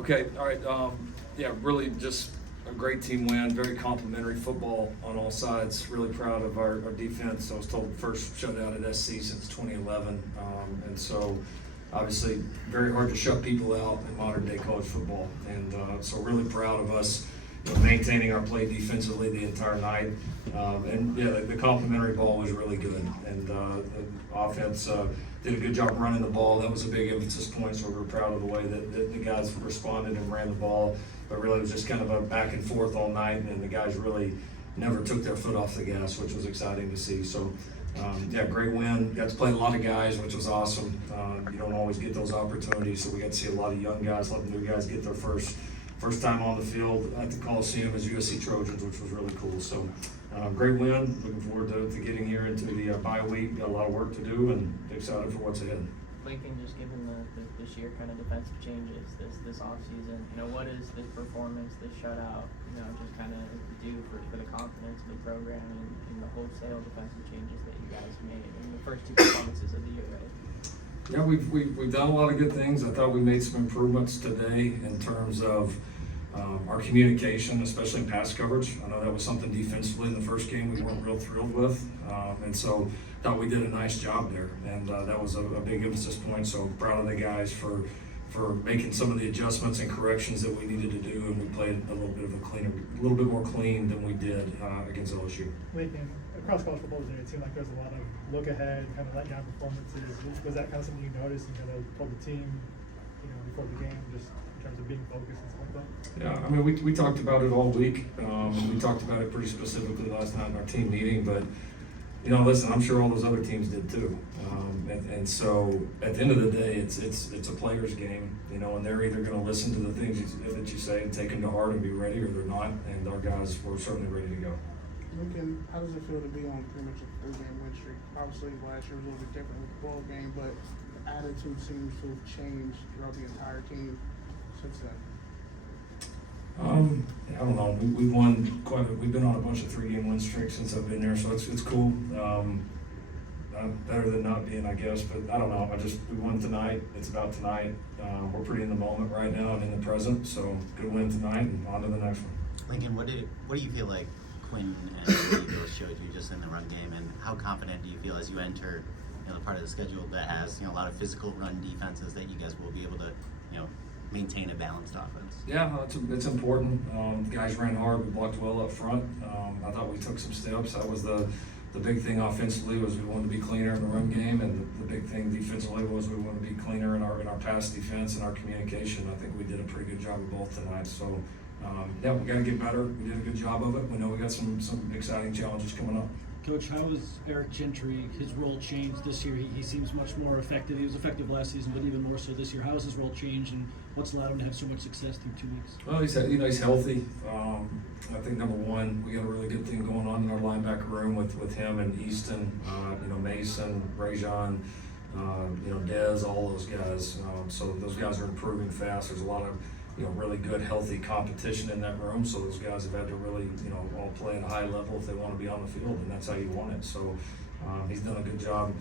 Okay, all right. Yeah, really just a great team win, very complimentary football on all sides. Really proud of our defense. I was told first shutout at SC since 2011. And so obviously very hard to shut people out in modern day college football. And so really proud of us maintaining our play defensively the entire night. And yeah, the complimentary ball was really good. And the offense did a good job running the ball. That was a big emphasis point, so we were proud of the way that the guys responded and ran the ball. But really it was just kind of a back and forth all night, and the guys really never took their foot off the gas, which was exciting to see. So yeah, great win. Got to play a lot of guys, which was awesome. You don't always get those opportunities, so we got to see a lot of young guys, a lot of new guys get their first time on the field at the Coliseum as USC Trojans, which was really cool. So great win. Looking forward to getting here into the bye week. Got a lot of work to do and excited for what's ahead. Lincoln, just given the sheer kind of defensive changes this offseason, what is this performance, this shutout, just kind of do for the confidence of the program and the wholesale defensive changes that you guys made in the first two performances of the year, right? Yeah, we've done a lot of good things. I thought we made some improvements today in terms of our communication, especially in pass coverage. I know that was something defensively in the first game we weren't real thrilled with, and so thought we did a nice job there, and that was a big emphasis point. So proud of the guys for making some of the adjustments and corrections that we needed to do, and we played a little bit more clean than we did against LSU. Lincoln, across college football today, it seemed like there was a lot of look ahead, kind of let down performances. Was that kind of something you noticed and kind of told the team, before the game, just in terms of being focused and stuff like that? Yeah, I mean, we talked about it all week. We talked about it pretty specifically last night in our team meeting, but listen, I'm sure all those other teams did too. And so at the end of the day, it's a player's game, and they're either going to listen to the things that you say and take them to heart and be ready, or they're not. And our guys were certainly ready to go. Lincoln, how does it feel to be on pretty much a 3-game win streak? Obviously, last year was a little bit different with the ball game, but the attitude seems to have changed throughout the entire team since then. I don't know. We've won we've been on a bunch of 3-game win streaks since I've been there, so it's cool. Better than not being, I guess, but I don't know. We won tonight. It's about tonight. We're pretty in the moment right now and in the present, so good win tonight and on to the next one. Lincoln, what do you feel like Quinn and Eagles showed you just in the run game, and how confident do you feel as you enter the part of the schedule that has a lot of physical run defenses that you guys will be able to maintain a balanced offense? Yeah, it's important. The guys ran hard. We blocked well up front. I thought we took some steps. That was the big thing offensively, was we wanted to be cleaner in the run game, and the big thing defensively was we wanted to be cleaner in our pass defense and our communication. I think we did a pretty good job of both tonight. So yeah, we got to get better. We did a good job of it. We know we got some exciting challenges coming up. Coach, how has Eric Gentry, his role changed this year? He seems much more effective. He was effective last season, but even more so this year. How has his role changed, and what's allowed him to have so much success through 2 weeks? Well, he's healthy. I think number one, we got a really good thing going on in our linebacker room with him and Easton, Mason, Rajon, Dez, all those guys. So those guys are improving fast. There's a lot of really good, healthy competition in that room. So those guys have had to really, all play at a high level if they want to be on the field, and that's how you want it. So he's done a good job.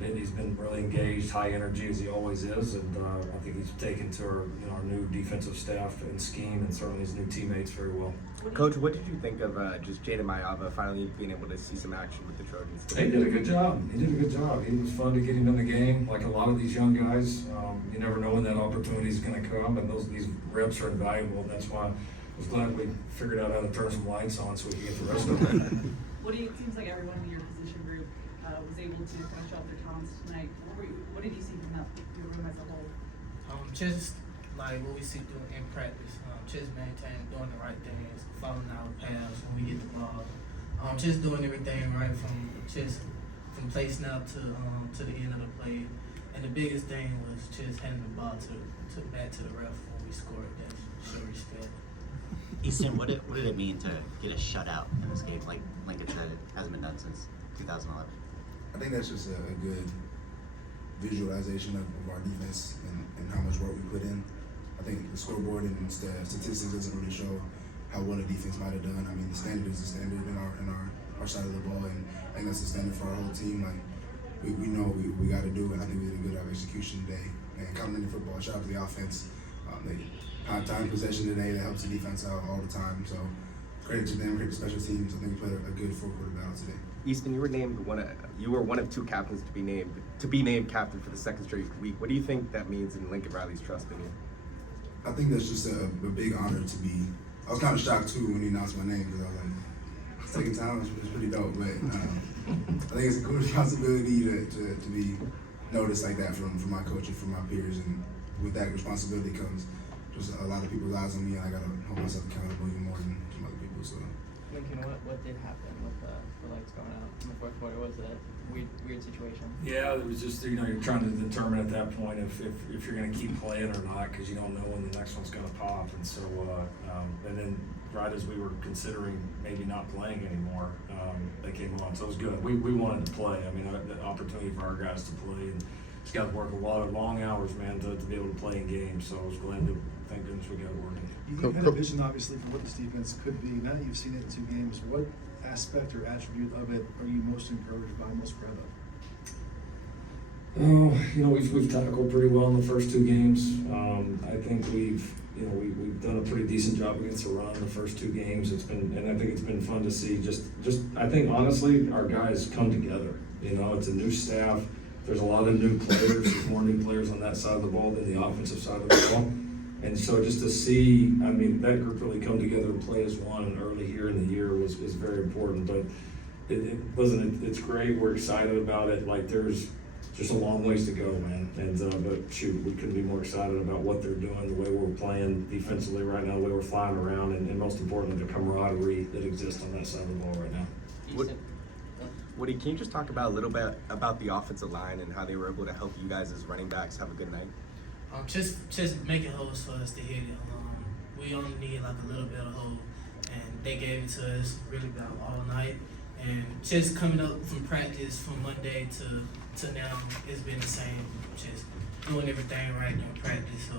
He's been really engaged, high energy as he always is, and I think he's taken to our new defensive staff and scheme, and certainly his new teammates very well. Coach, what did you think of just Jaden Mayava finally being able to see some action with the Trojans? He did a good job. It was fun to get him in the game. Like a lot of these young guys, you never know when that opportunity is going to come, and these reps are invaluable. That's why I was glad we figured out how to turn some lights on so we could get the rest of them. It seems like everyone in your position group was able to kind of show off their talents tonight. What did you see from your room as a whole? Just like what we see in practice, just maintaining, doing the right things, following our paths when we get the ball, just doing everything right from play snap to the end of the play. And the biggest thing was just handing the ball back to the ref when we scored. That show respect. Easton, what did it mean to get a shutout in this game? Like Lincoln said, it hasn't been done since 2011. I think that's just a good visualization of our defense and how much work we put in. I think the scoreboard and the statistics doesn't really show how well the defense might have done. I mean, the standard is the standard in our side of the ball, and I think that's the standard for our whole team. Like we know we got to do it. I think we did a good job of execution today. And complimentary football, shout out to the offense. They had time possession today that helps the defense out all the time. So credit to them, credit to special teams. I think we played a good four-quarter battle today. Easton, you were one of two captains to be named captain for the second straight week. What do you think that means in Lincoln Riley's trust in you? I think that's just a big honor to be. I was kind of shocked too when he announced my name because I was like, second time is pretty dope. But I think it's a cool responsibility to be noticed like that from my coach and from my peers, and with that responsibility comes just a lot of people's eyes on me, and I gotta hold myself accountable even more than some other people. So. Lincoln, what did happen with the lights going out in the fourth quarter? Was it a weird situation? Yeah, it was just, you're trying to determine at that point if you're going to keep playing or not, because you don't know when the next one's going to pop. And so, and then right as we were considering maybe not playing anymore, they came on. So it was good. We wanted to play. I mean, the opportunity for our guys to play, and just got to work a lot of long hours, man, to be able to play in games. So I was glad to, thank goodness we got it working. You had a vision, obviously, for what this defense could be. Now that you've seen it in 2 games, what aspect or attribute of it are you most encouraged by, most proud of? Oh, we've tackled pretty well in the first 2 games. I think we've done a pretty decent job against the run in the first 2 games. I think it's been fun to see. Just I think honestly, our guys come together. It's a new staff. There's a lot of new players. There's more new players on that side of the ball than the offensive side of the ball. And so just to see, that group really come together and play as one early here in the year is very important. But it's great. We're excited about it. Like, there's just a long ways to go, man. And but shoot, we couldn't be more excited about what they're doing, the way we're playing defensively right now, the way we're flying around, and most importantly, the camaraderie that exists on that side of the ball right now. Woody, can you just talk about a little bit about the offensive line and how they were able to help you guys as running backs have a good night? Just making holes for us to hit it. We only need like a little bit of hole, and they gave it to us really about all night. And just coming up from practice from Monday to now, it's been the same. Just doing everything right during practice. So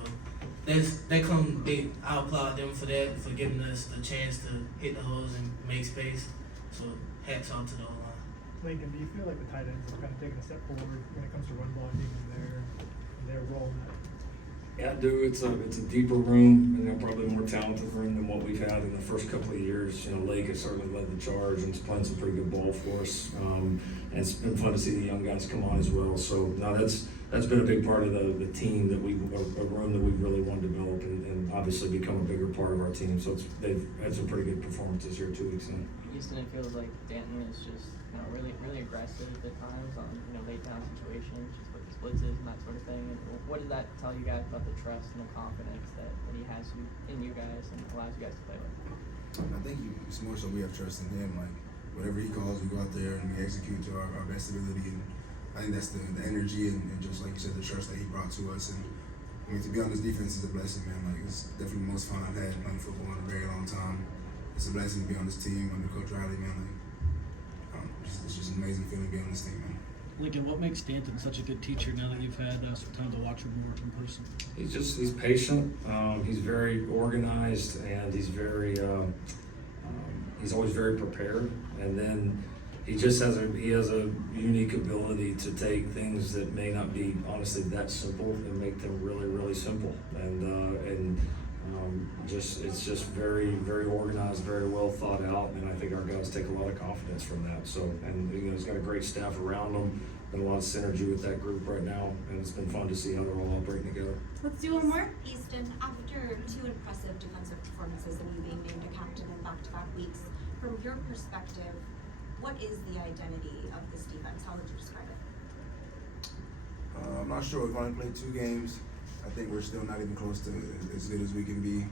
I applaud them for that, for giving us the chance to hit the holes and make space. So hats off to the O-line. Lincoln, do you feel like the tight ends have kind of taken a step forward when it comes to run blocking and their role in that? Yeah, I do. It's a deeper room, and probably a more talented room than what we've had in the first couple of years. Lake has certainly led the charge and is playing some pretty good ball for us. And it's been fun to see the young guys come on as well. So now that's been a big part of the team that a room that we've really wanted to develop and obviously become a bigger part of our team. So they've had some pretty good performances here 2 weeks in. Houston, it feels like Danton is just really aggressive at times on late down situations, just with his blitzes and that sort of thing. And what does that tell you guys about the trust and the confidence that he has in you guys and allows you guys to play with? I think it's more so we have trust in him. Like, whatever he calls, we go out there and we execute to our best ability. And I think that's the energy and just like you said, the trust that he brought to us. And to be on this defense is a blessing, man. Like, it's definitely the most fun I've had playing football in a very long time. It's a blessing to be on this team under Coach Riley, man. Like, it's just an amazing feeling to be on this team, man. Lincoln, what makes Danton such a good teacher now that you've had some time to watch him work in person? He's patient. He's very organized, and he's always very prepared. And then he just has a unique ability to take things that may not be honestly that simple and make them really, really simple. It's just very, very organized, very well thought out, and I think our guys take a lot of confidence from that. So, and he's got a great staff around him, and a lot of synergy with that group right now, and it's been fun to see how they're all operating together. Let's do one more. Easton, after 2 impressive defensive performances and you being named a captain in back-to-back weeks, from your perspective, what is the identity of this defense? How would you describe it? I'm not sure. We've only played 2 games. I think we're still not even close to as good as we can be.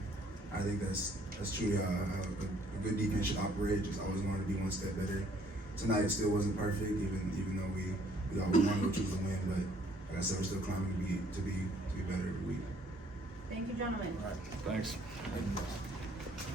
I think that's truly a good defense should operate. Just always wanted to be one step better. Tonight it still wasn't perfect, even though we wanted to choose a win. But like I said, we're still climbing to be better every week. Thank you, gentlemen. All right. Thanks.